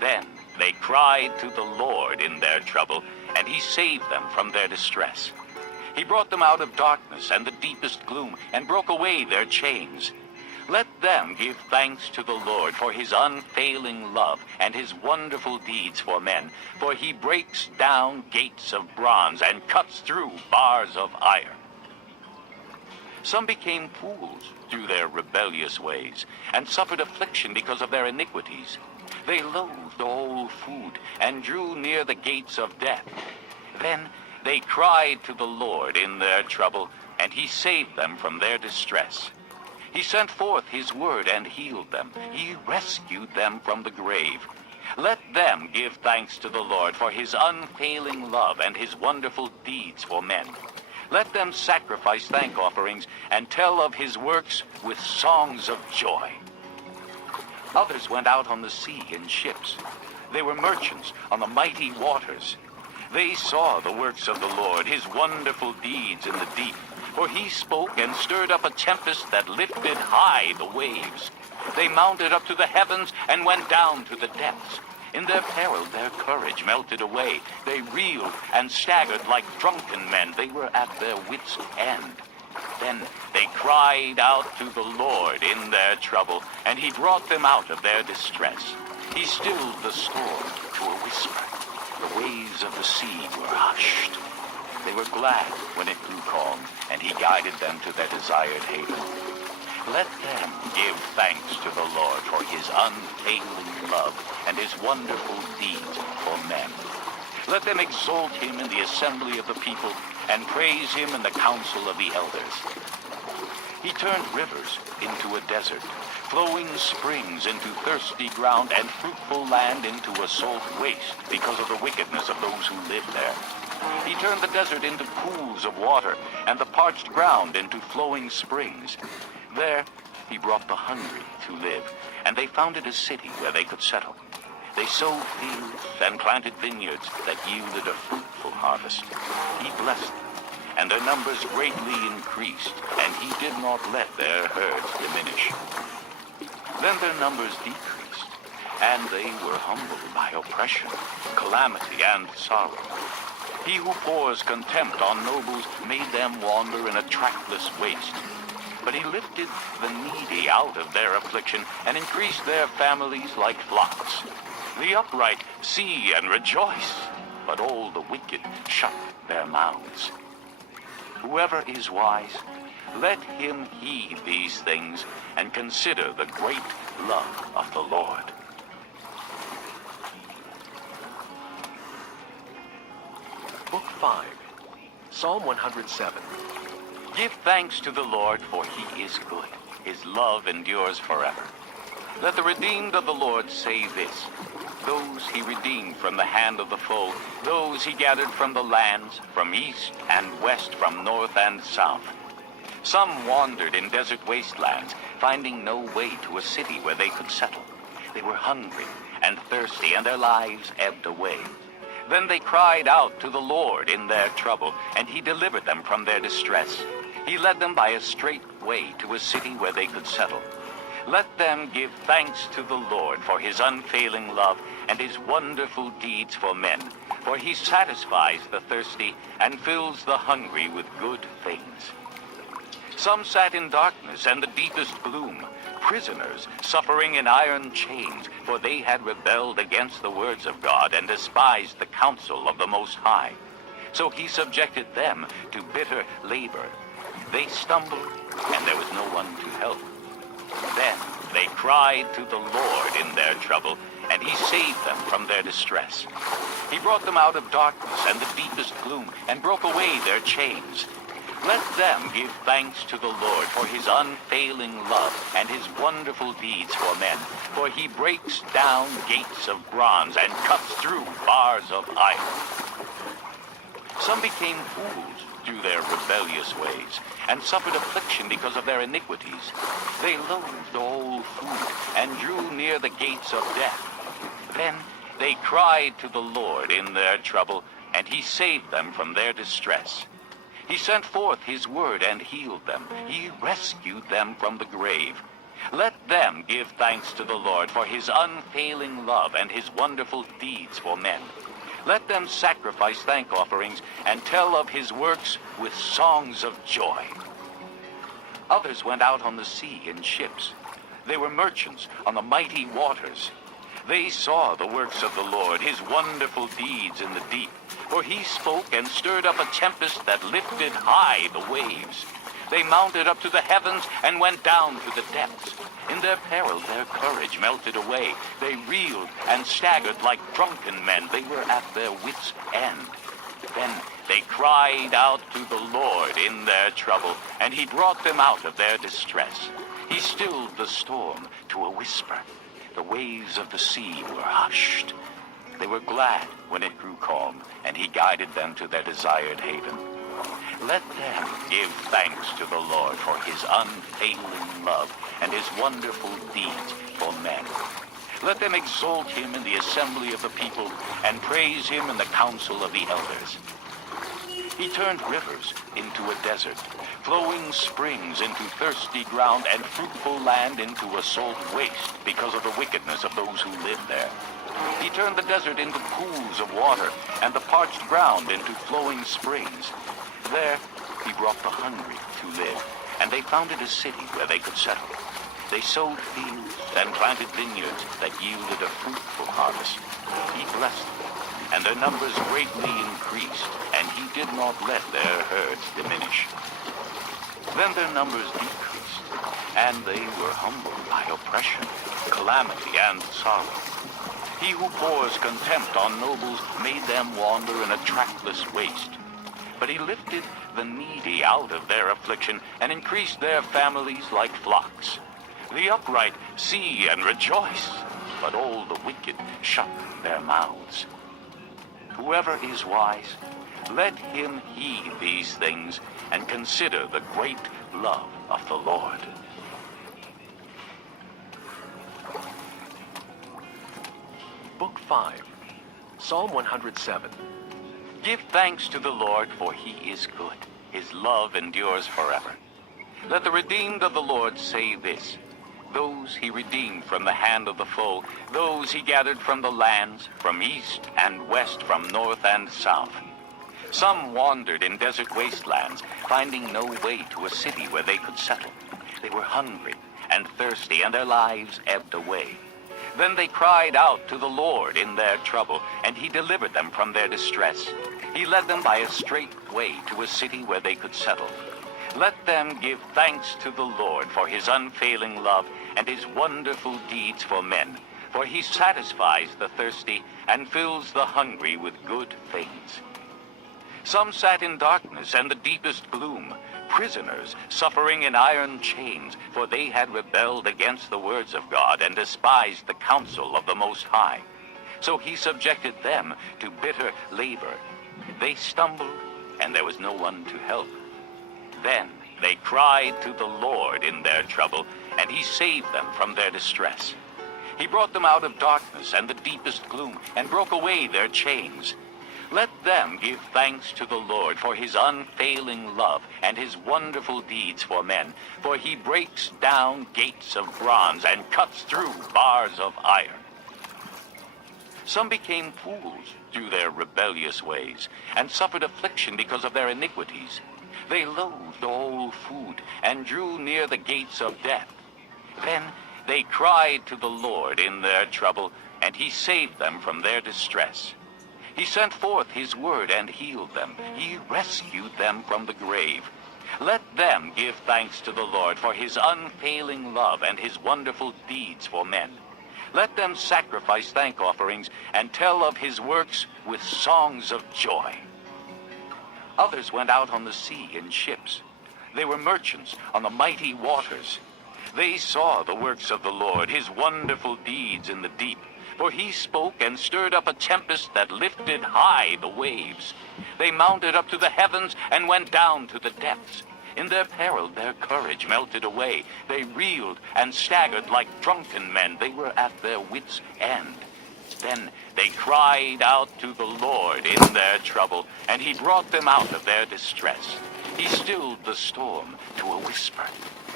Then they cried to the Lord in their trouble, and he saved them from their distress. He brought them out of darkness and the deepest gloom, and broke away their chains. Let them give thanks to the Lord for his unfailing love and his wonderful deeds for men, for he breaks down gates of bronze and cuts through bars of iron. Some became fools through their rebellious ways, and suffered affliction because of their iniquities. They loathed all food, and drew near the gates of death. Then they cried to the Lord in their trouble, and he saved them from their distress. He sent forth his word and healed them. He rescued them from the grave. Let them give thanks to the Lord for his unfailing love and his wonderful deeds for men. Let them sacrifice thank offerings and tell of his works with songs of joy. Others went out on the sea in ships. They were merchants on the mighty waters. They saw the works of the Lord, his wonderful deeds in the deep. For he spoke and stirred up a tempest that lifted high the waves. They mounted up to the heavens and went down to the depths. In their peril, their courage melted away. They reeled and staggered like drunken men. They were at their wits' end. Then they cried out to the Lord in their trouble, and he brought them out of their distress. He stilled the storm to a whisper. The waves of the sea were hushed. They were glad when it grew calm, and he guided them to their desired haven. Let them give thanks to the Lord for his unfailing love and his wonderful deeds for men. Let them exalt him in the assembly of the people and praise him in the council of the elders. He turned rivers into a desert, flowing springs into thirsty ground, and fruitful land into a salt waste because of the wickedness of those who live there. He turned the desert into pools of water, and the parched ground into flowing springs. There he brought the hungry to live, and they founded a city where they could settle. They sowed fields and planted vineyards that yielded a fruitful harvest. He blessed them, and their numbers greatly increased, and he did not let their herds diminish. Then their numbers decreased, and they were humbled by oppression, calamity, and sorrow. He who pours contempt on nobles made them wander in a trackless waste. But he lifted the needy out of their affliction and increased their families like flocks. The upright see and rejoice, but all the wicked shut their mouths. Whoever is wise, let him heed these things and consider the great love of the Lord. Book 5, Psalm 107. Give thanks to the Lord, for he is good. His love endures forever. Let the redeemed of the Lord say this: those he redeemed from the hand of the foe, those he gathered from the lands, from east and west, from north and south. Some wandered in desert wastelands, finding no way to a city where they could settle. They were hungry and thirsty, and their lives ebbed away. Then they cried out to the Lord in their trouble, and he delivered them from their distress. He led them by a straight way to a city where they could settle. Let them give thanks to the Lord for his unfailing love and his wonderful deeds for men. For he satisfies the thirsty and fills the hungry with good things. Some sat in darkness and the deepest gloom, prisoners suffering in iron chains, for they had rebelled against the words of God and despised the counsel of the Most High. So he subjected them to bitter labor. They stumbled, and there was no one to help. Then they cried to the Lord in their trouble, and he saved them from their distress. He brought them out of darkness and the deepest gloom, and broke away their chains. Let them give thanks to the Lord for his unfailing love and his wonderful deeds for men. For he breaks down gates of bronze and cuts through bars of iron. Some became fools through their rebellious ways, and suffered affliction because of their iniquities. They loathed all food, and drew near the gates of death. Then they cried to the Lord in their trouble, and he saved them from their distress. He sent forth his word and healed them. He rescued them from the grave. Let them give thanks to the Lord for his unfailing love and his wonderful deeds for men. Let them sacrifice thank offerings and tell of his works with songs of joy. Others went out on the sea in ships. They were merchants on the mighty waters. They saw the works of the Lord, his wonderful deeds in the deep. For he spoke and stirred up a tempest that lifted high the waves. They mounted up to the heavens and went down to the depths. In their peril, their courage melted away. They reeled and staggered like drunken men. They were at their wits' end. Then they cried out to the Lord in their trouble, and he brought them out of their distress. He stilled the storm to a whisper. The waves of the sea were hushed. They were glad when it grew calm, and he guided them to their desired haven. Let them give thanks to the Lord for his unfailing love and his wonderful deeds for men. Let them exalt him in the assembly of the people and praise him in the council of the elders. He turned rivers into a desert, flowing springs into thirsty ground, and fruitful land into a salt waste because of the wickedness of those who live there. He turned the desert into pools of water, and the parched ground into flowing springs. There he brought the hungry to live, and they founded a city where they could settle. They sowed fields and planted vineyards that yielded a fruitful harvest. He blessed them, and their numbers greatly increased, and he did not let their herds diminish. Then their numbers decreased, and they were humbled by oppression, calamity, and sorrow. He who pours contempt on nobles made them wander in a trackless waste. But he lifted the needy out of their affliction and increased their families like flocks. The upright see and rejoice, but all the wicked shut their mouths. Whoever is wise, let him heed these things and consider the great love of the Lord. Book 5, Psalm 107. Give thanks to the Lord, for he is good. His love endures forever. Let the redeemed of the Lord say this: those he redeemed from the hand of the foe, those he gathered from the lands, from east and west, from north and south. Some wandered in desert wastelands, finding no way to a city where they could settle. They were hungry and thirsty, and their lives ebbed away. Then they cried out to the Lord in their trouble, and he delivered them from their distress. He led them by a straight way to a city where they could settle. Let them give thanks to the Lord for his unfailing love and his wonderful deeds for men. For he satisfies the thirsty and fills the hungry with good things. Some sat in darkness and the deepest gloom, prisoners suffering in iron chains, for they had rebelled against the words of God and despised the counsel of the Most High. So he subjected them to bitter labor. They stumbled, and there was no one to help. Then they cried to the Lord in their trouble, and he saved them from their distress. He brought them out of darkness and the deepest gloom, and broke away their chains. Let them give thanks to the Lord for his unfailing love and his wonderful deeds for men. For he breaks down gates of bronze and cuts through bars of iron. Some became fools through their rebellious ways, and suffered affliction because of their iniquities. They loathed all food, and drew near the gates of death. Then they cried to the Lord in their trouble, and he saved them from their distress. He sent forth his word and healed them. He rescued them from the grave. Let them give thanks to the Lord for his unfailing love and his wonderful deeds for men. Let them sacrifice thank offerings and tell of his works with songs of joy. Others went out on the sea in ships. They were merchants on the mighty waters. They saw the works of the Lord, his wonderful deeds in the deep. For he spoke and stirred up a tempest that lifted high the waves. They mounted up to the heavens and went down to the depths. In their peril, their courage melted away. They reeled and staggered like drunken men. They were at their wits' end. Then they cried out to the Lord in their trouble, and he brought them out of their distress. He stilled the storm to a whisper.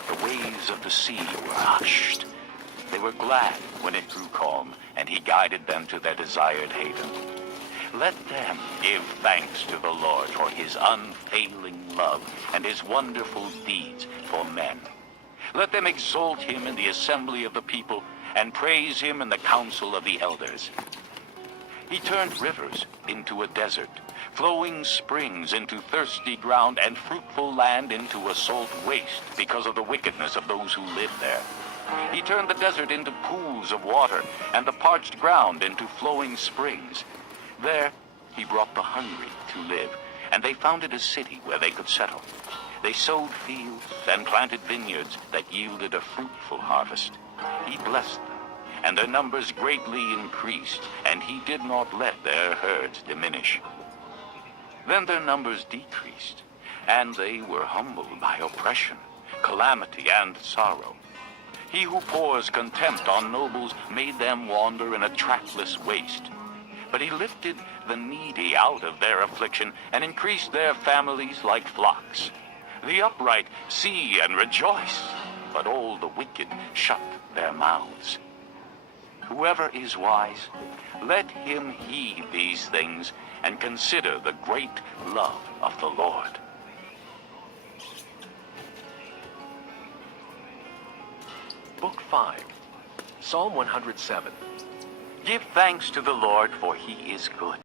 The waves of the sea were hushed. They were glad when it grew calm, and he guided them to their desired haven. Let them give thanks to the Lord for his unfailing love and his wonderful deeds for men. Let them exalt him in the assembly of the people and praise him in the council of the elders. He turned rivers into a desert, flowing springs into thirsty ground, and fruitful land into a salt waste because of the wickedness of those who live there. He turned the desert into pools of water, and the parched ground into flowing springs. There he brought the hungry to live, and they founded a city where they could settle. They sowed fields and planted vineyards that yielded a fruitful harvest. He blessed them, and their numbers greatly increased, and he did not let their herds diminish. Then their numbers decreased, and they were humbled by oppression, calamity, and sorrow. He who pours contempt on nobles made them wander in a trackless waste. But he lifted the needy out of their affliction and increased their families like flocks. The upright see and rejoice, but all the wicked shut their mouths. Whoever is wise, let him heed these things and consider the great love of the Lord. Book 5, Psalm 107. Give thanks to the Lord, for he is good.